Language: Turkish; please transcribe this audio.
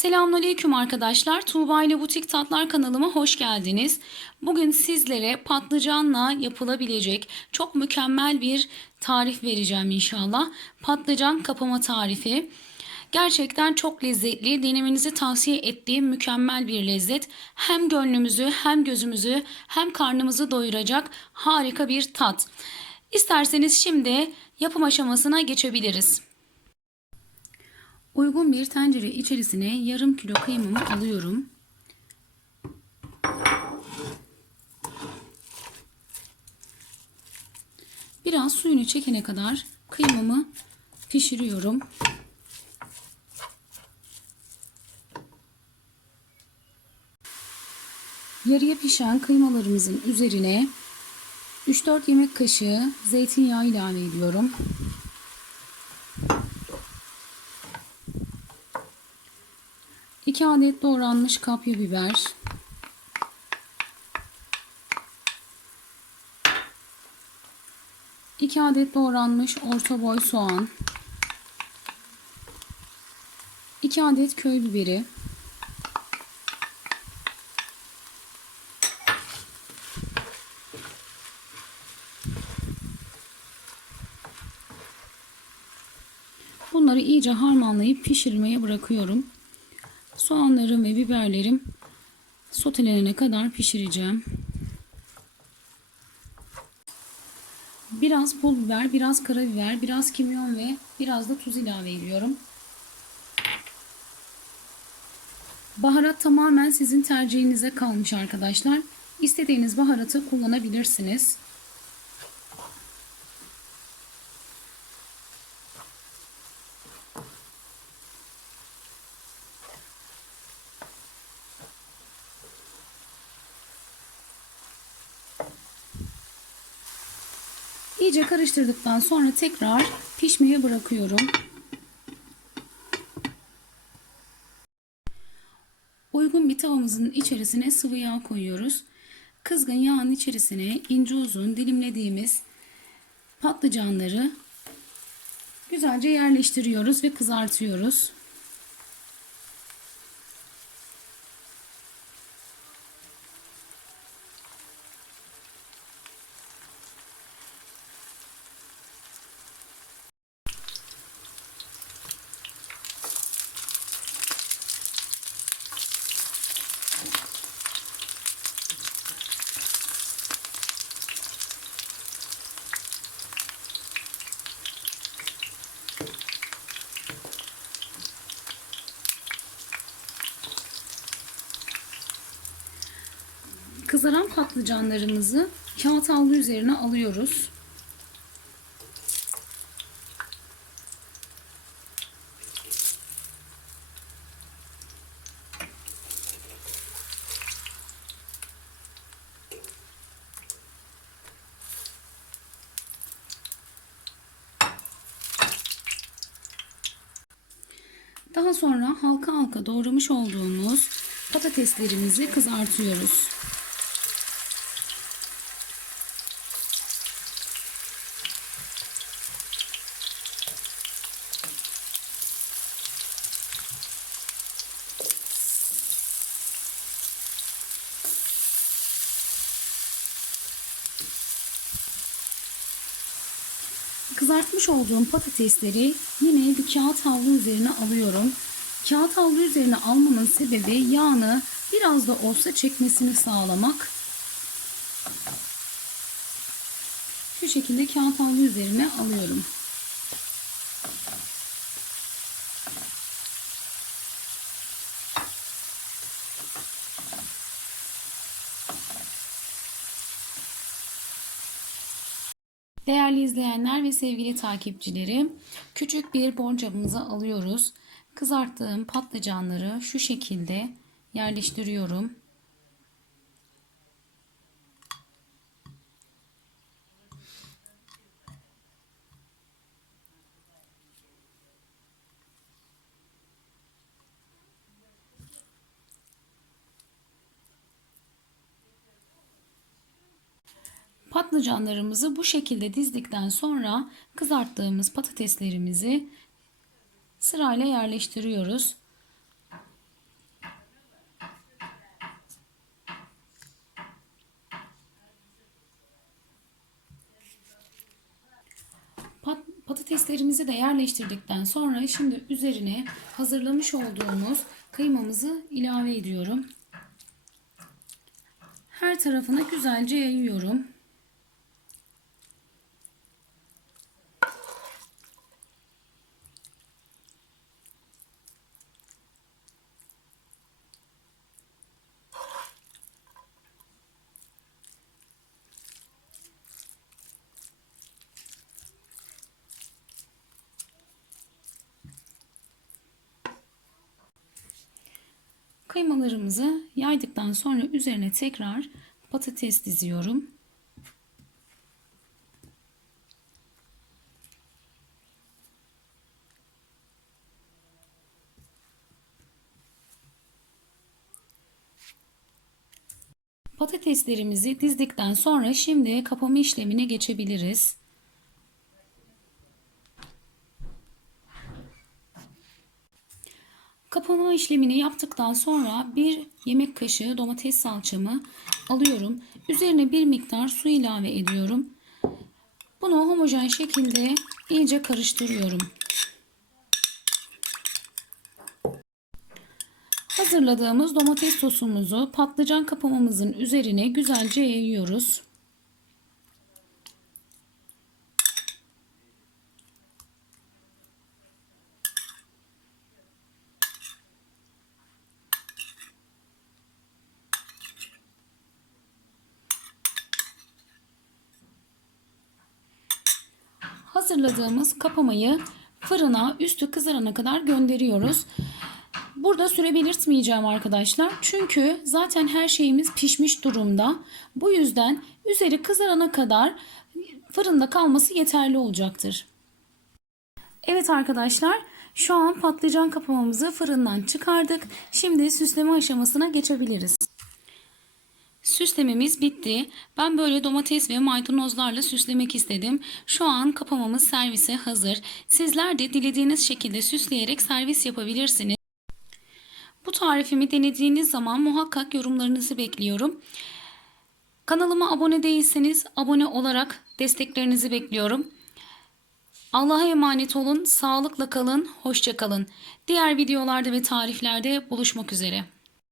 Selamünaleyküm arkadaşlar. Tuğba ile Butik Tatlar kanalıma hoş geldiniz. Bugün sizlere patlıcanla yapılabilecek çok mükemmel bir tarif vereceğim inşallah. Patlıcan kapama tarifi. Gerçekten çok lezzetli, denemenizi tavsiye ettiğim mükemmel bir lezzet. Hem gönlümüzü, hem gözümüzü, hem karnımızı doyuracak harika bir tat. İsterseniz şimdi yapım aşamasına geçebiliriz. Uygun bir tencere içerisine yarım kilo kıymamı alıyorum. Biraz suyunu çekene kadar kıymamı pişiriyorum. Yarıya pişen kıymalarımızın üzerine 3-4 yemek kaşığı zeytinyağı ilave ediyorum. 2 adet doğranmış kapya biber. İki adet doğranmış orta boy soğan. 2 adet köy biberi. Bunları iyice harmanlayıp pişirmeye bırakıyorum. Soğanlarım ve biberlerim sotelenene kadar pişireceğim. Biraz pul biber, biraz karabiber, biraz kimyon ve biraz da tuz ilave ediyorum. Baharat tamamen sizin tercihinize kalmış arkadaşlar. İstediğiniz baharatı kullanabilirsiniz. İyice karıştırdıktan sonra tekrar pişmeye bırakıyorum. Uygun bir tavamızın içerisine sıvı yağ koyuyoruz. Kızgın yağın içerisine ince uzun dilimlediğimiz patlıcanları güzelce yerleştiriyoruz ve kızartıyoruz. Kızaran patlıcanlarımızı kağıt havlu üzerine alıyoruz. Daha sonra halka halka doğramış olduğumuz patateslerimizi kızartıyoruz. Kızartmış olduğum patatesleri yine bir kağıt havlu üzerine alıyorum. Kağıt havlu üzerine almanın sebebi yağını biraz da olsa çekmesini sağlamak. Şu şekilde kağıt havlu üzerine alıyorum. Değerli izleyenler ve sevgili takipçilerim, küçük bir borcamımıza alıyoruz. Kızarttığım patlıcanları şu şekilde yerleştiriyorum. Patlıcanlarımızı bu şekilde dizdikten sonra kızarttığımız patateslerimizi sırayla yerleştiriyoruz. Pat patateslerimizi de yerleştirdikten sonra şimdi üzerine hazırlamış olduğumuz kıymamızı ilave ediyorum. Her tarafına güzelce yayıyorum. Kıymalarımızı yaydıktan sonra üzerine tekrar patates diziyorum. Patateslerimizi dizdikten sonra şimdi kapama işlemine geçebiliriz. Kapama işlemini yaptıktan sonra bir yemek kaşığı domates salçamı alıyorum. Üzerine bir miktar su ilave ediyorum. Bunu homojen şekilde iyice karıştırıyorum. Hazırladığımız domates sosumuzu patlıcan kapamamızın üzerine güzelce yayıyoruz. Hazırladığımız kapamayı fırına üstü kızarana kadar gönderiyoruz. Burada süre belirtmeyeceğim arkadaşlar. Çünkü zaten her şeyimiz pişmiş durumda. Bu yüzden üzeri kızarana kadar fırında kalması yeterli olacaktır. Evet arkadaşlar şu an patlıcan kapamamızı fırından çıkardık. Şimdi süsleme aşamasına geçebiliriz. Süslememiz bitti. Ben böyle domates ve maydanozlarla süslemek istedim. Şu an kapamamız servise hazır. Sizler de dilediğiniz şekilde süsleyerek servis yapabilirsiniz. Bu tarifimi denediğiniz zaman muhakkak yorumlarınızı bekliyorum. Kanalıma abone değilseniz abone olarak desteklerinizi bekliyorum. Allah'a emanet olun, sağlıkla kalın, hoşça kalın. Diğer videolarda ve tariflerde buluşmak üzere.